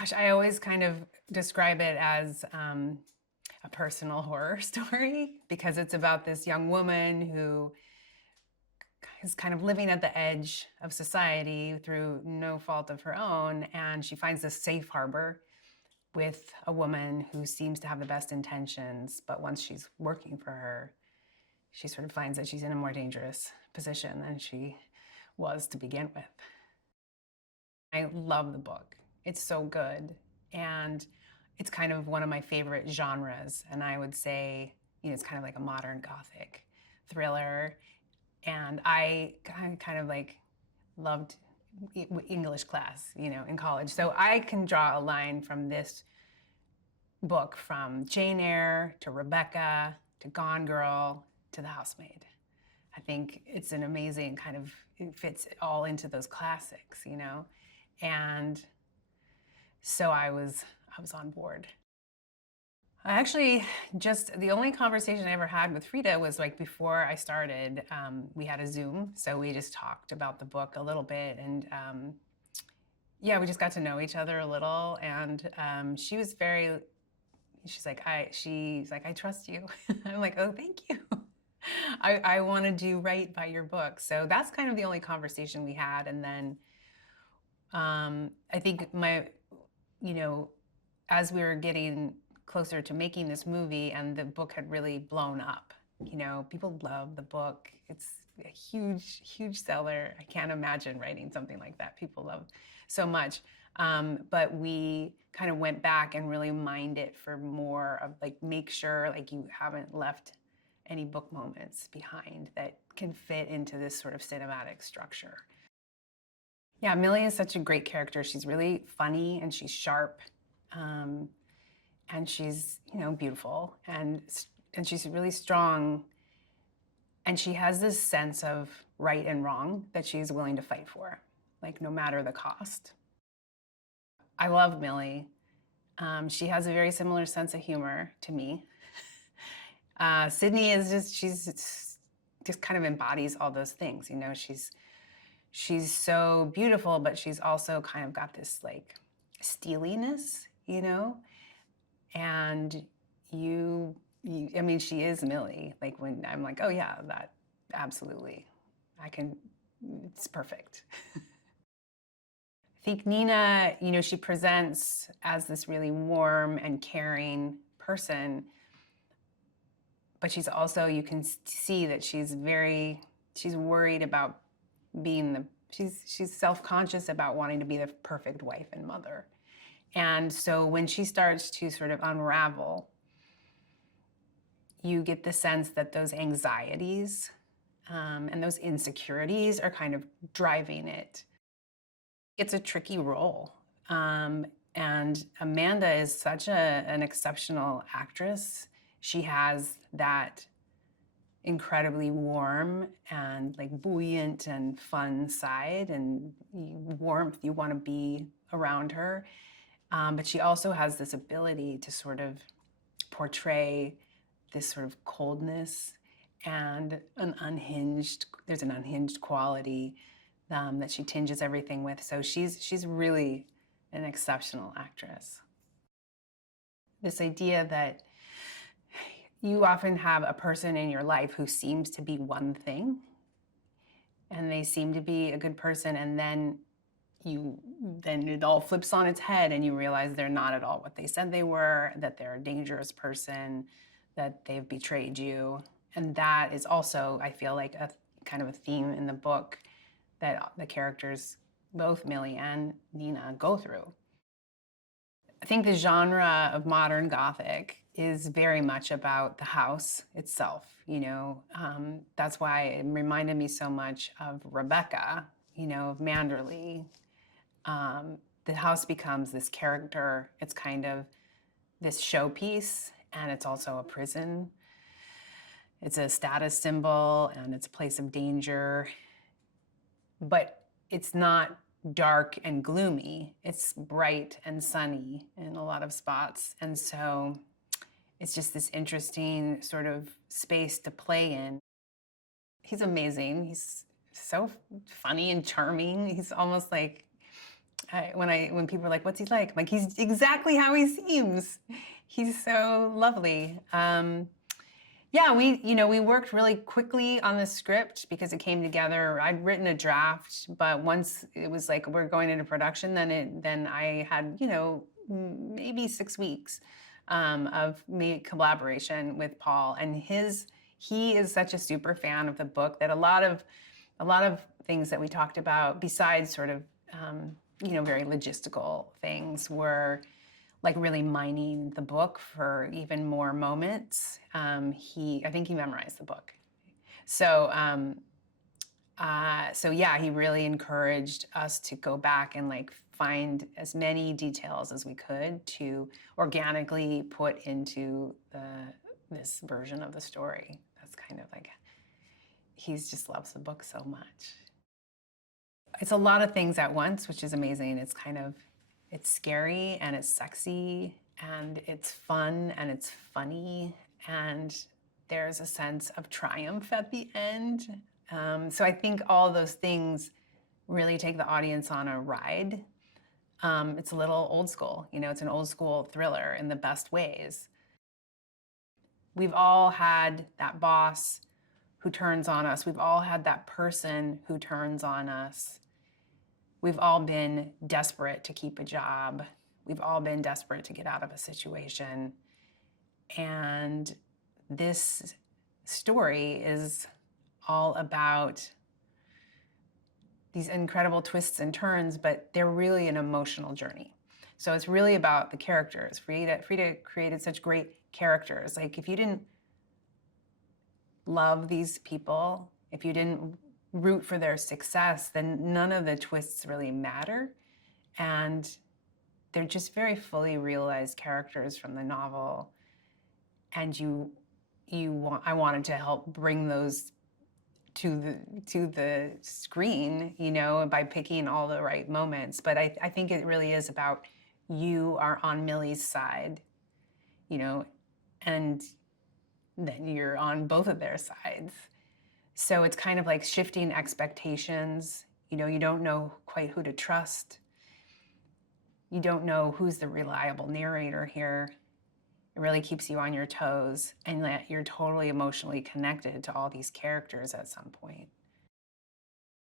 Gosh, I always kind of describe it as a personal horror story because it's about this young woman who is kind of living at the edge of society through no fault of her own, and she finds this safe harbor with a woman who seems to have the best intentions, but once she's working for her, she sort of finds that she's in a more dangerous position than she was to begin with. I love the book. It's so good. And it's kind of one of my favorite genres. And I would say, it's kind of like a modern Gothic thriller. And I kind of like loved English class, in college. So I can draw a line from this book from Jane Eyre to Rebecca to Gone Girl to The Housemaid. I think it's an amazing it fits all into those classics, And so I was on board. I actually the only conversation I ever had with Frida was like before I started, we had a Zoom. So we just talked about the book a little bit and yeah, we just got to know each other a little. And she's like, I trust you. I'm like, oh, thank you. I want to do right by your book. So that's kind of the only conversation we had. And then I think as we were getting closer to making this movie and the book had really blown up, people love the book. It's a huge, huge seller. I can't imagine writing something like that. People love so much. But we kind of went back and really mined it for more of make sure you haven't left any book moments behind that can fit into this sort of cinematic structure. Yeah, Millie is such a great character. She's really funny and she's sharp, and she's beautiful and she's really strong. And she has this sense of right and wrong that she's willing to fight for, no matter the cost. I love Millie. She has a very similar sense of humor to me. Sydney is she's just kind of embodies all those things. She's so beautiful, but she's also kind of got this steeliness, and I mean, she is Millie. When I'm like, oh yeah, that absolutely, it's perfect. I think Nina, she presents as this really warm and caring person, but she's also, you can see that she's worried about she's self-conscious about wanting to be the perfect wife and mother. And so when she starts to sort of unravel, you get the sense that those anxieties and those insecurities are kind of driving it. It's a tricky role. And Amanda is such an exceptional actress. She has that incredibly warm and buoyant and fun side and warmth. You want to be around her. But she also has this ability to sort of portray this sort of coldness and there's an unhinged quality that she tinges everything with. So she's really an exceptional actress. This idea that you often have a person in your life who seems to be one thing, and they seem to be a good person, and then it all flips on its head and you realize they're not at all what they said they were, that they're a dangerous person, that they've betrayed you. And that is also, I feel like, a kind of a theme in the book that the characters, both Millie and Nina, go through. I think the genre of modern Gothic is very much about the house itself, That's why it reminded me so much of Rebecca, of Manderley. The house becomes this character. It's kind of this showpiece, and it's also a prison. It's a status symbol, and it's a place of danger. But it's not dark and gloomy. It's bright and sunny in a lot of spots. And so it's just this interesting sort of space to play in. He's amazing. He's so funny and charming. He's almost like when people are like, "What's he like?" I'm like, he's exactly how he seems. He's so lovely. Yeah, we worked really quickly on the script because it came together. I'd written a draft, but once it was like we're going into production, then I had maybe 6 weeks of me collaboration with Paul, and he is such a super fan of the book that a lot of things that we talked about, besides sort of very logistical things, were like really mining the book for even more moments. I think he memorized the book. So, so yeah, he really encouraged us to go back and like find as many details as we could to organically put into this version of the story. That's kind of like, he just loves the book so much. It's a lot of things at once, which is amazing. It's scary and it's sexy and it's fun and it's funny and there's a sense of triumph at the end. So I think all those things really take the audience on a ride. It's a little old school, it's an old school thriller in the best ways. We've all had that boss who turns on us. We've all had that person who turns on us. We've all been desperate to keep a job. We've all been desperate to get out of a situation. And this story is all about these incredible twists and turns, but they're really an emotional journey. So it's really about the characters. Frida created such great characters. Like, if you didn't love these people, if you didn't root for their success, then none of the twists really matter. And they're just very fully realized characters from the novel. And I wanted to help bring those to the screen, by picking all the right moments. But I think it really is about, you are on Millie's side, and then you're on both of their sides. So it's kind of like shifting expectations. You don't know quite who to trust. You don't know who's the reliable narrator here. It really keeps you on your toes, and that you're totally emotionally connected to all these characters at some point.